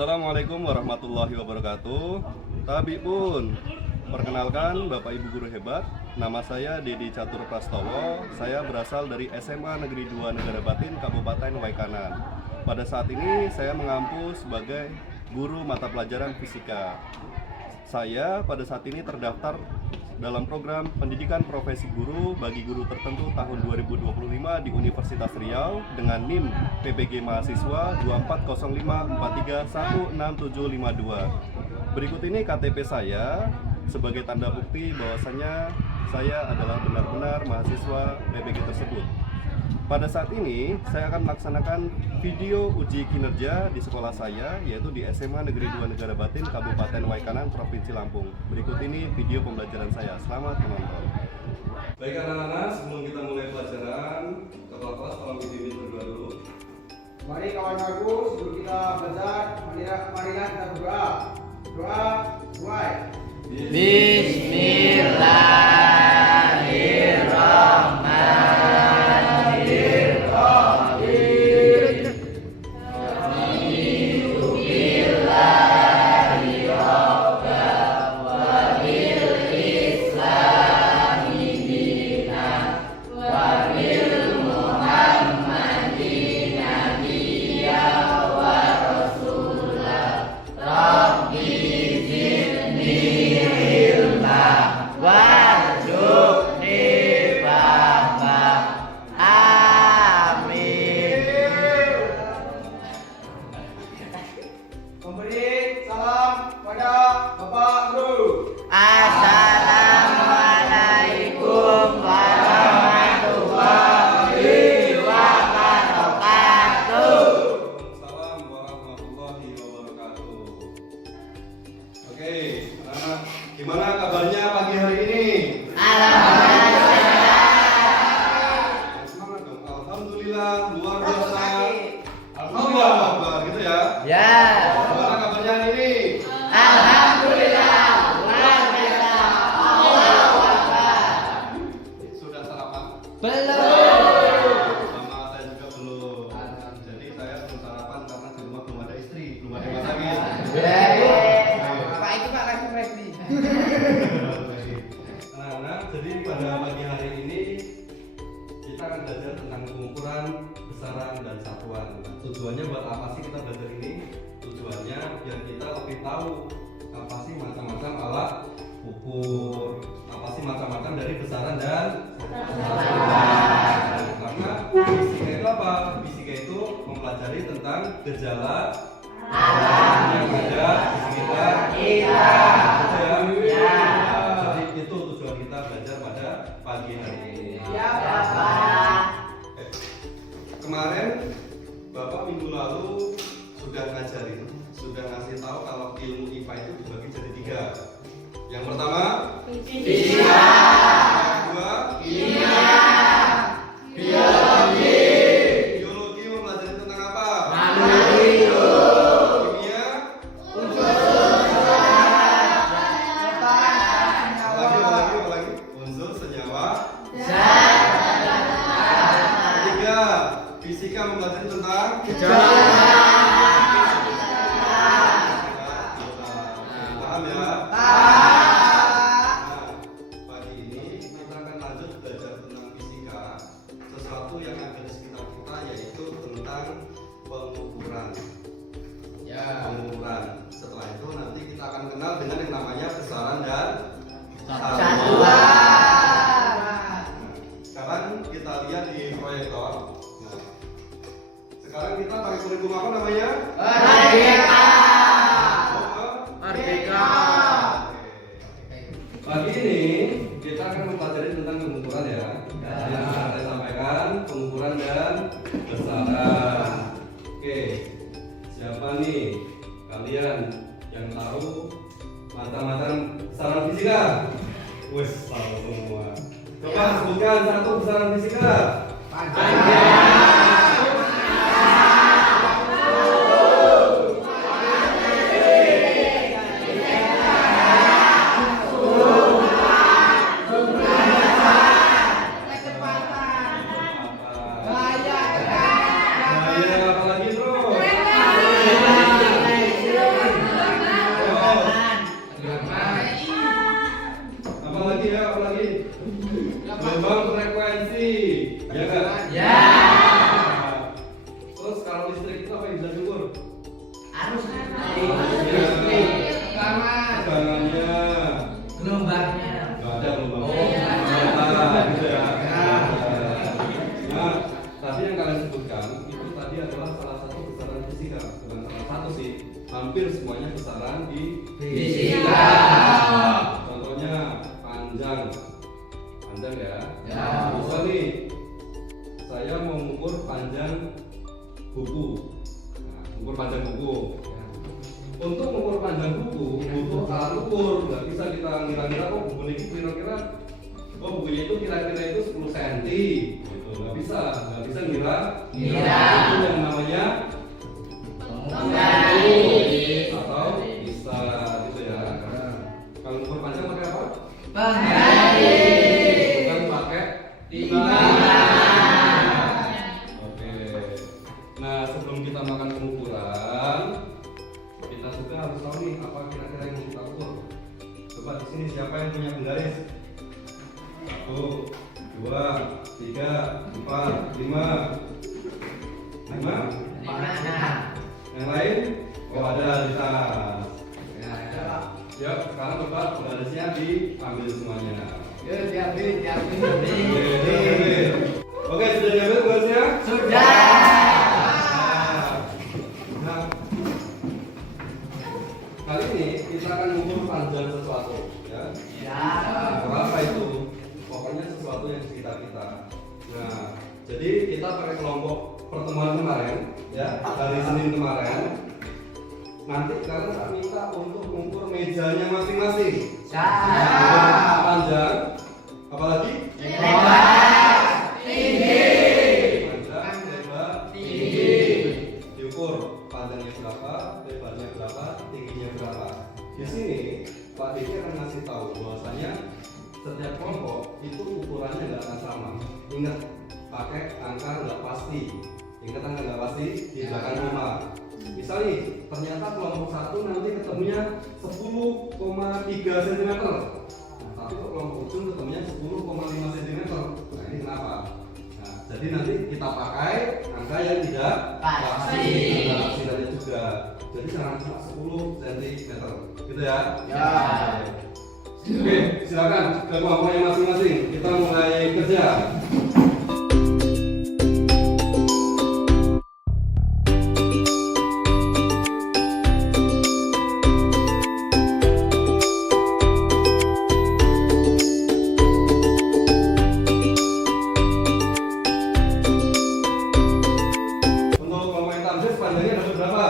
Assalamualaikum warahmatullahi wabarakatuh. Tabi pun, perkenalkan Bapak Ibu guru hebat. Nama saya Dedi Catur Prastowo. Saya berasal dari SMA Negeri 2 Negara Batin, Kabupaten Waikanan. Pada saat ini saya mengampu sebagai guru mata pelajaran fisika. Saya pada saat ini terdaftar dalam program pendidikan profesi guru bagi guru tertentu tahun 2025 di Universitas Riau dengan NIM PPG mahasiswa 2405431672. Berikut ini KTP saya sebagai tanda bukti bahwasanya saya adalah benar-benar mahasiswa PPG tersebut. Pada saat ini saya akan melaksanakan video uji kinerja di sekolah saya, yaitu di SMA Negeri 2 Negara Batin, Kabupaten Waikanan, Provinsi Lampung. Berikut ini video pembelajaran saya. Selamat menonton. Baik anak-anak, sebelum kita mulai pelajaran, kepala kelas tolong dipimpin berdua dulu. Mari kawan aku, sebelum kita belajar, marilah kita berdoa. Doa, mulai. Bismillahirrahmanirrahim. Memberi salam pada Bapak Guru. Assalamualaikum warahmatullahi wabarakatuh. Waalaikumsalam warahmatullahi wabarakatuh. Oke, anak-anak, gimana kabarnya pagi hari ini? Semangat dong. Alhamdulillah, luar biasa. Alhamdulillah, Akbar, gitu ya. Ya. Gimana kabarnya hari ini? Alhamdulillah, luar biasa. Allahu Akbar. Sudah sarapan? Belum. Sama saya juga belum. Jadi saya belum sarapan karena di rumah belum ada istri, belum ada yang masakin. Pak itu Pak kasih revisi. Anak-anak, jadi pada pagi hari ini kita akan belajar tentang pengukuran, besaran, dan satuan. Tujuannya buat apa sih kita belajar ini? Tujuannya biar kita lebih tahu apa sih macam-macam alat ukur, apa sih macam-macam dari besaran dan satuan. Karena fisika itu apa? Fisika itu mempelajari tentang gejala alam yang ada di sekitar kita. Jadi itu tujuan kita belajar pada pagi hari ini. Ya, Bapak. Kemarin Bapak minggu lalu sudah ngajarin, sudah ngasih tahu kalau ilmu IPA itu dibagi jadi 3. Yang pertama, Fisika. yang kedua, Kimia. biologi. Biologi mempelajari tentang apa? Makhluk hidup. Kimia, apalagi unsur senyawa. Ketiga, fisika mempelajari tentang paham ya? Nah, pagi ini kita akan lanjut belajar tentang fisika, sesuatu yang ada di sekitar kita, yaitu tentang pengukuran. Pengukuran. Setelah itu nanti kita akan kenal dengan yang namanya besaran dan Satuan. Sekarang kita lihat di proyektor. Nah, sekarang kita pakai kurikulum apa namanya? Merdeka. Merdeka. Pagi ini kita akan mempelajari tentang pengukuran ya. Yang sudah saya sampaikan, pengukuran dan besaran. Oke, siapa nih kalian yang tahu macam-macam besaran fisika? Wes, tahu semua. Coba sebutkan satu besaran fisika. Bahaya. Bahaya, apalagi bro? semuanya besaran di fisika. Contohnya panjang ya. Ya. Misal nih, saya mau mengukur panjang buku. Nah, ukur panjang buku. Untuk mengukur panjang buku butuh alat ukur. Nggak bisa kita ngira-ngira buku ini kira-kira bukunya itu kira-kira itu 10 cm gitu. Nggak bisa ngira. Itu yang namanya Penggaris. atau bisa gitu ya. Kalau ukur panjang pakai apa? Penggaris. Bukan pakai Oke. Nah, sebelum kita makan pengukuran, kita juga harus tahu nih apa kira-kira yang mau kita ukur. Coba di sini siapa yang punya penggaris? 1, 2, 3, 4, 5. 5? Yang lain? Oh, ada di tas. Yuk, sekarang coba penggarisnya diambil semuanya. Oke, sudah diambil penggarisnya? Sudah. Nah, kali ini kita akan mengukur panjang sesuatu, ya. Berapa itu? Pokoknya sesuatu yang di sekitar kita. Nah, jadi kita pakai kelompok pertemuan kemarin, ya, hari Senin kemarin. Nanti kalian tak minta untuk mengukur mejanya masing-masing. Panjang, apalagi? Panjang, lebar, tinggi. Diukur panjangnya berapa, lebarnya berapa, tingginya berapa. Di sini Pak Diki akan ngasih tahu bahwasanya setiap kelompok itu ukurannya nggak akan sama. Ingat, pakai angka nggak pasti. Ingat angka nggak pasti di belakang rumah. Misal nih, ternyata kelompok 1 nanti ketemunya 10,3 cm. Tapi kok kelompok ujung ketemunya 10,5 cm. Nah, ini kenapa? Nah, jadi nanti kita pakai angka yang tidak pasti. Ada hasilnya juga. Jadi jangan cuma 10 cm. Gitu ya? Ya. Oke, silakan ke kelompoknya masing-masing. Kita mulai kerja. Untuk kelompok yang tamsis panjangnya dapat berapa?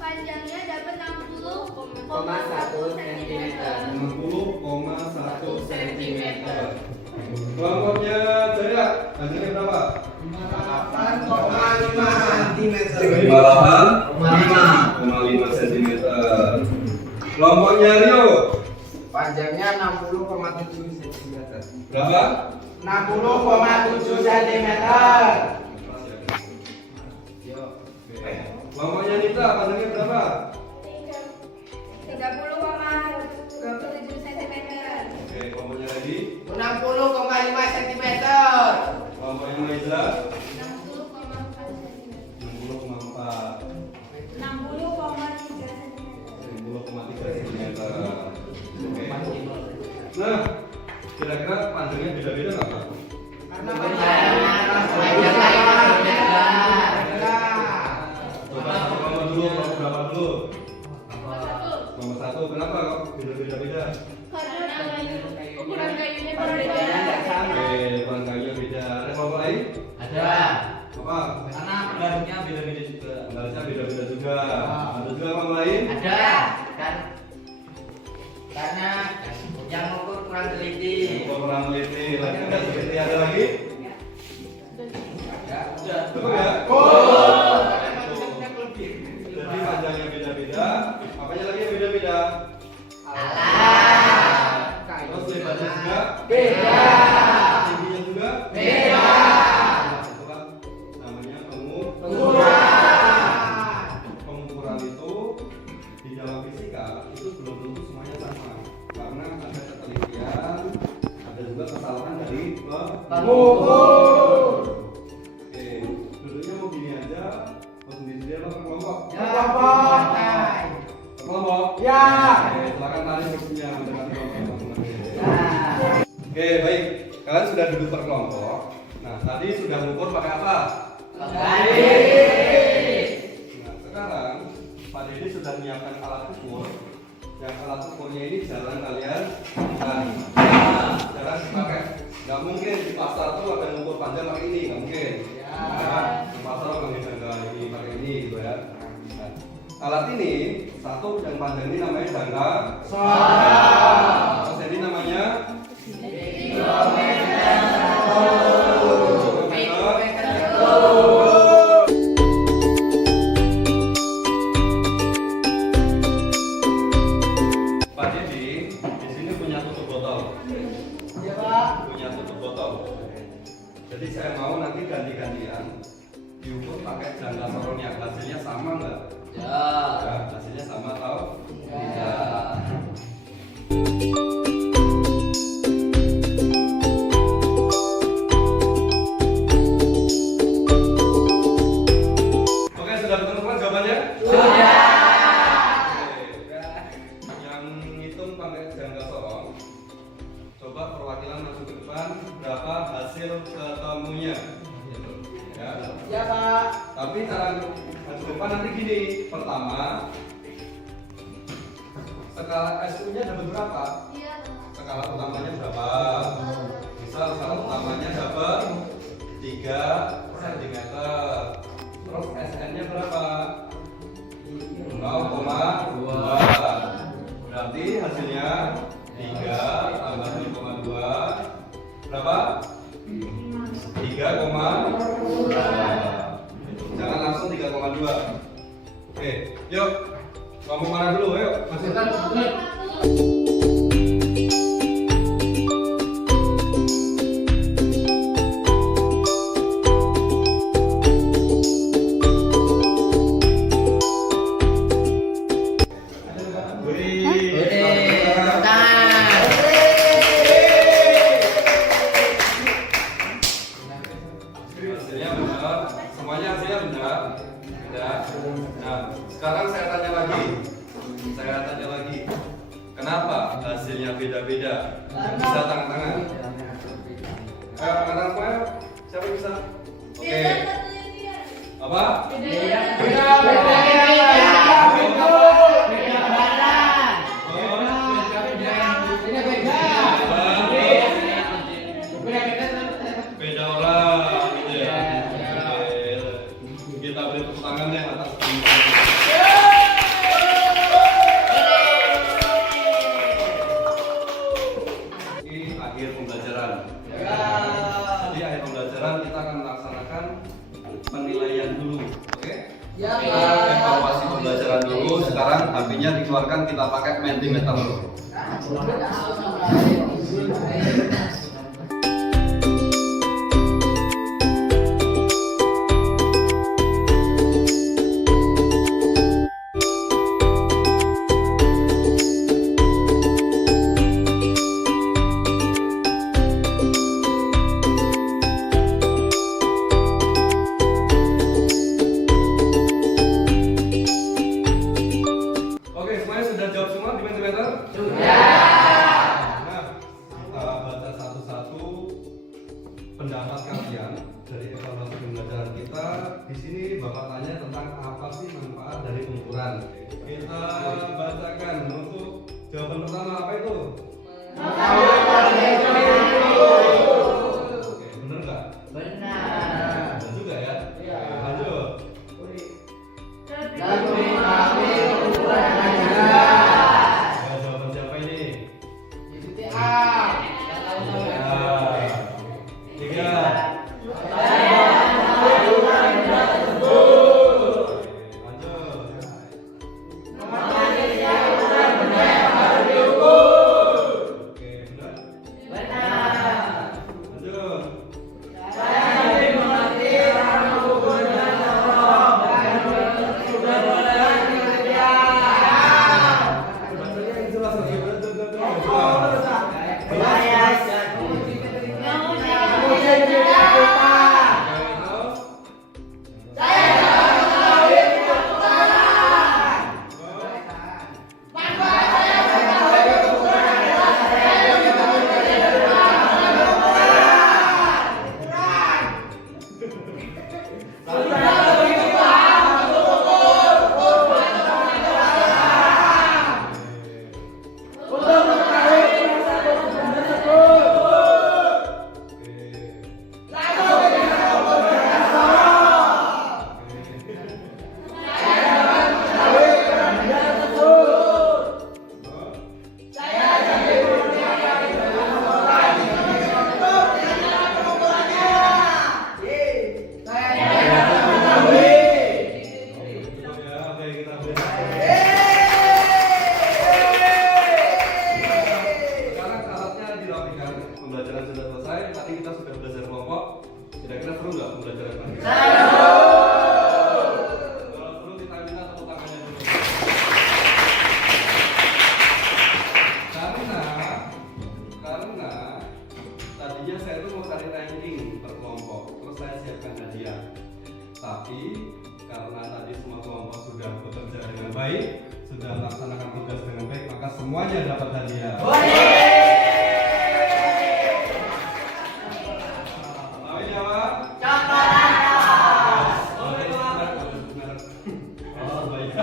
Panjangnya dapat 60,1 cm. 60,1 cm. Kelompoknya Jaya, panjangnya berapa? 58,5 cm. Kelompoknya Rio, Panjangnya 60,7 cm. berapa? 60,7 cm. Kelompoknya Nita, panjangnya berapa? 30,27 cm. Oke, kelompoknya lagi. 60,5 cm. Kelompoknya Maiza, 60,4 cm. 60,4. 60,3 cm. 60,3 cm. Oke. Nah, kira-kira panjangnya beda-beda nggak Pak? Karena Nomor dulu, berapa dulu? Satu. Nomor 1, kenapa kok beda-beda? Karena ukuran kayunya berbeda. Oke, ukuran kayunya beda. Ada kelompok lain? Ada. Apa? Karena penggarisnya beda-beda juga. Penggarisnya beda-beda juga. Ada juga kelompok lain? Ada. Karena yang ukur kurang teliti. Kelompok kurang teliti. Lagi ada seperti ada lagi? Sudah. Cukup ya? Oh. Jadi panjangnya beda-beda. Apanya lagi yang beda-beda? Alat. Terus lebarnya juga? Beda. Tingginya juga? Beda. Itulah namanya Pengukuran. pengukuran itu di dalam fisika itu belum tentu semuanya sama karena ada ketelitian, ada juga kesalahan dari Pengukur. Oke, duduknya mau gini aja, mau sendiri apa per kelompok? Kelompok. Per kelompok? Ya. Oke, silakan tarik kursinya mendekati kelompok masing-masing. Nah. Oke, baik. Kalian sudah duduk per kelompok. Nah, tadi sudah mengukur pakai apa? Penggaris. Nah, sekarang Pak Dedi sudah menyiapkan alat ukur. Yang alat ukurnya ini jarang kalian nah, jarang dipakai. Nggak mungkin di pasar tuh akan ukur panjang pakai ini, nggak mungkin. Nah, di pasar akan jangka ini pakai ini gitu ya. Nah, alat ini satu yang panjang ini namanya jangka terus ini namanya Pak Didi, di sini punya tutup botol. Iya Pak. Punya tutup botol. Jadi saya mau nanti ganti-gantian diukur pakai jangka sorongnya. Hasilnya sama nggak? Ya. Ya, hasilnya sama atau Ya. Oke, sudah ditemukan jawabannya? Sudah. Oke. Yang ngitung pakai jangka sorong, coba perwakilan masuk ke depan berapa hasil ketemunya. Ya. Iya Pak. Tapi cara masuk ke depan nanti gini. Pertama, skala SU-nya dapat berapa? Iya. Skala utamanya berapa? Misal skala utamanya dapat 3 cm. Terus SN-nya berapa? 0,2. Berarti hasilnya 3 tambah 0,2 berapa? 3,2. Jangan langsung 3,2. Oke, yuk. Ngomong mana dulu, yuk. Masukkan. Hasilnya benar, semuanya hasilnya benar. Benar. Nah, sekarang saya tanya lagi. Kenapa hasilnya beda-beda? Bisa tangan-tangan. Tangan saya, siapa yang bisa? Oke. Apa? Beda orang gitu ya. Kita beri tepuk tangan yang atas. Ini akhir pembelajaran. Jadi akhir pembelajaran kita akan melaksanakan penilaian dulu, oke? Ya, Kita evaluasi pembelajaran dulu. Sekarang HP-nya dikeluarkan, kita pakai Mentimeter. Oke, semuanya sudah jawab semua di Mentimeter? Nah, kita baca satu-satu pendapat kalian dari evaluasi pembelajaran kita. Di sini Bapak tanya tentang apa sih manfaat dari pengukuran. Kita bacakan untuk jawaban pertama apa itu? Oke, bener nggak? Benar. Bener juga ya? Iya. Lanjut. Lebih Ya, jawaban siapa ini? semuanya dapat hadiah. Tahu ini apa? Oh, baik.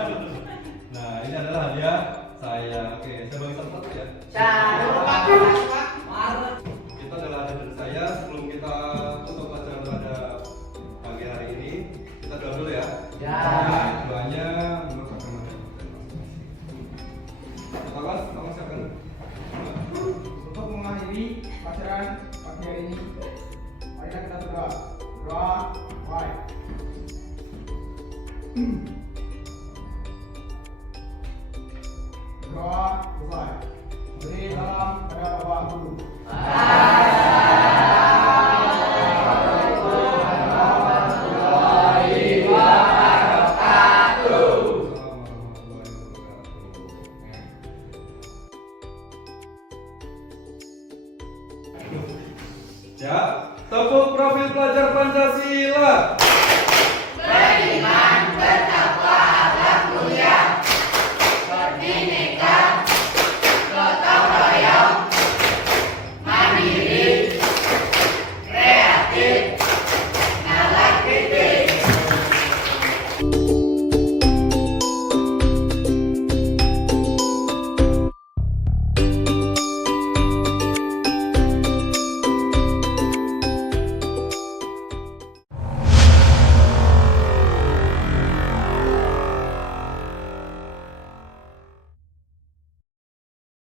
Nah, ini adalah hadiah saya. Oke, saya bagi satu-satu ya. Kita adalah hadiah dari saya. Sebelum kita tutup acara pada pagi hari ini, kita doa dulu ya. Nah, doanya Untuk mengakhiri pelajaran pagi hari ini, marilah kita berdoa. Doa, baik. Doa, selesai. Beri salam pada Bapak Guru. Ya, tepuk profil pelajar Pancasila.